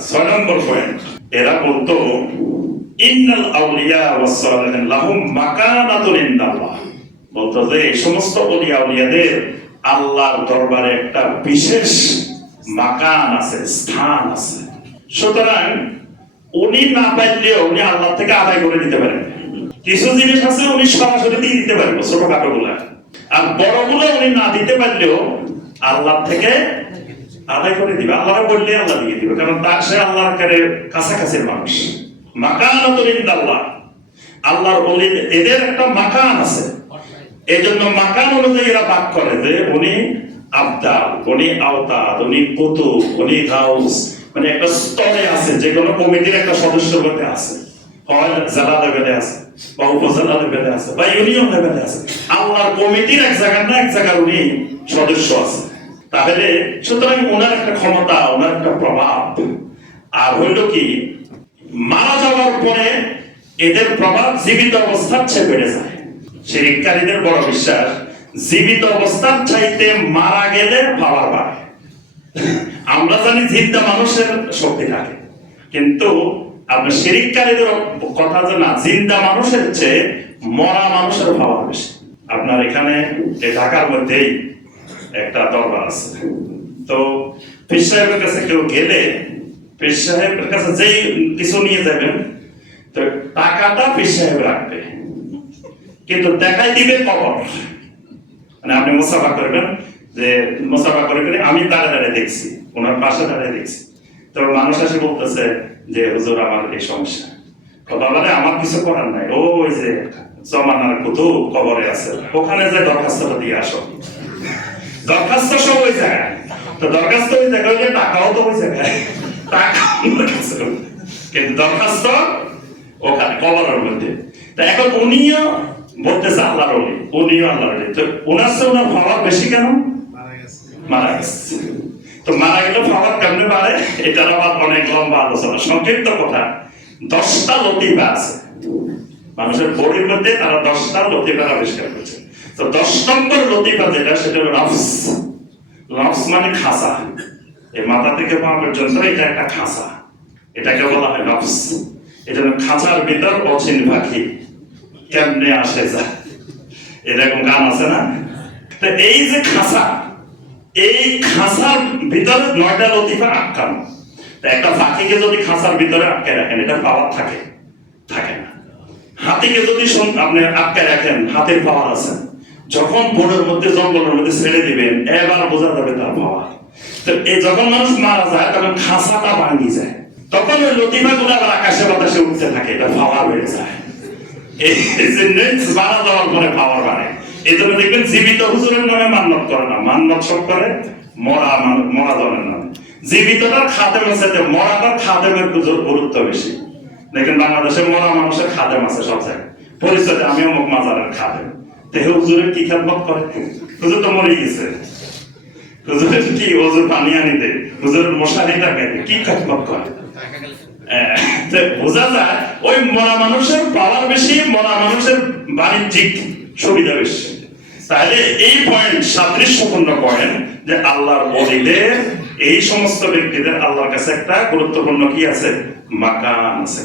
ছয় নম্বর পয়েন্ট এরা ইন্নাল আউলিয়া লাহুম ইনদাল্লাহ। বলতো যে, এই সমস্ত আউলিয়াদের আল্লাহর দরবারে একটা বিশেষ মাকান আছে, স্থান আছে। সুতরাং উনি না পাইলেও উনি আল্লাহ থেকে আদায় করে দিতে পারেন। কিছু জিনিস আছে উনি সরাসরি দিয়ে দিতে পারবেন ছোটখাটো গুলা আর বড় বড়গুলো উনি না দিতে পারলেও আল্লাহ থেকে আদায় করে দিবে আল্লাহ বললে আল্লাহ দিয়ে দিবে। কারণ তার সে আল্লাহর কারে কাছাকাছি মানুষ। মাকানাতুল ইনদাল্লাহ। আল্লাহর বলি এদের একটা মাকান আছে। এই জন্য মাকান অনুযায়ী এরা বাক করে যে উনি আবদাল উনি আওতাদ, উনি কুতুব, উনি গাউস মানে একটা স্তরে আছে, যে কোনো কমিটির একটা সদস্য মধ্যে আছে। হয় জেলা লেভেলে আছে, বা উপজেলা লেভেলে আছে, বা ইউনিয়ন লেভেলে আছে। আল্লাহর কমিটির এক জায়গার না এক জায়গার উনি সদস্য আছে। তাহলে সুতরাং ওনার একটা ক্ষমতা, ওনার একটা প্রভাব। আর হইল কি, মারা যাওয়ার পরে এদের প্রভাব জীবিত অবস্থার চেয়ে বেড়ে যায়। শিরিককারীদের বড় বিশ্বাস, জীবিত অবস্থার চাইতে মারা গেলে পাওয়ার বাড়ে। আমরা জানি জিন্দা মানুষের শক্তি থাকে। কিন্তু আপনার শিরিককারীদের কথা যে না, জিন্দা মানুষের চেয়ে মরা মানুষের পাওয়ার বেশি। আপনার এখানে ঢাকার মধ্যেই একটা দরবার আছে। তো পীর সাহেবের কাছে কেউ গেলে, পীর সাহেবের কাছে যেই কিছু নিয়ে যাবেন, তো টাকাটা পীর সাহেব রাখবে। কিন্তু দেখাই দিবে কবর। মানে আপনি মুসাফা করবেন, যে মুসাফা করে করে আমি দাঁড়িয়ে দাঁড়িয়ে দেখছি, ওনার পাশে দাঁড়িয়ে দেখছি। তো মানুষ এসে বলতেছে যে, হুজুর, আমার এই সমস্যা। কথা বলে, আমার কিছু করার নাই। ওই যে জমানার কুতু কবরে আছে। ওখানে যে দরখাস্তটা দিয়ে আসো। দরখাস্ত সব ওই জায়গায় তো দরখাস্ত ওই জায়গায় হলে টাকাও তো ওই জায়গায় টাকা। কিন্তু দরখাস্ত ওখানে কবরের মধ্যে। তা এখন উনিও বলতেছে আল্লাহর অলি উনিও আল্লাহর অলি তো ওনার চেয়ে ওনার পাওয়ার বেশি কেন? মারা গেছে। তো মারা গেলে পাওয়ার কেমনে পারে এটার আবার অনেক লম্বা আলোচনা সংক্ষিপ্ত কথা। দশটা লতিফা আছে। মানুষের বডির মধ্যে তারা দশটা লতিফার আবিষ্কার করেছে। তো দশ নম্বর লতিফা যেটা, সেটা হলো নফস নফস মানে খাসা। এই মাথা থেকে পা পর্যন্ত এটা একটা খাসা। এটাকে বলা হয় নফস এটা খাঁচার ভিতর অচিন পাখি। কেমনে আসে যায় এরকম গান আছে না? তো এই যে খাসা, এই খাঁচার ভিতরে নয়টা লতিফা আটকানো। একটা পাখিকে যদি খাঁচার ভিতরে আটকে রাখেন এটা পাওয়ার থাকে। থাকে না। হাতিকে যদি আপনি আটকে রাখেন, হাতের পাওয়ার আছে যখন বনের মধ্যে, জঙ্গলের মধ্যে ছেড়ে দিবেন, এবার বোঝা যাবে তার পাওয়ার তো এই যখন মানুষ মারা যায়, তখন খাঁচাটা ভাঙ্গি যায়। তখন ওই লতিফা গুলো আবার আকাশে বাতাসে উঠতে থাকে, এটা পাওয়ার বেড়ে যায়। এই মারা যাওয়ার পরে পাওয়ার বাড়ে। এই জন্য দেখবেন জীবিত হুজুরের নামে মান্নত করে না। মান্নত সব করে, মরা মরা জনের নামে। জীবিতটার খাদেমের সাথে মরাটার খাদেমের গুরুত্ব বেশি। দেখেন বাংলাদেশে মরা মানুষের খাদেম আছে সব জায়গায়। পরিচয় আমি অমুক মাজারের খাদেম। দেহে হুজুরের কি খেদমত করে? হুজুর তো মরে গেছে। হুজুরের কি হুজুর পানি আনি মশারি কি খেদমত করে? বোঝা যায়, ওই মরা মানুষের পাওয়ার বেশি, মরা মানুষের বাণিজ্যিক সুবিধা বেশি। তাহলে এই পয়েন্ট সাদৃশ্যপূর্ণ পয়েন্ট যে আল্লাহর অলিদের, এই সমস্ত ব্যক্তিদের আল্লাহর কাছে একটা গুরুত্বপূর্ণ কি আছে? মাকান আছে।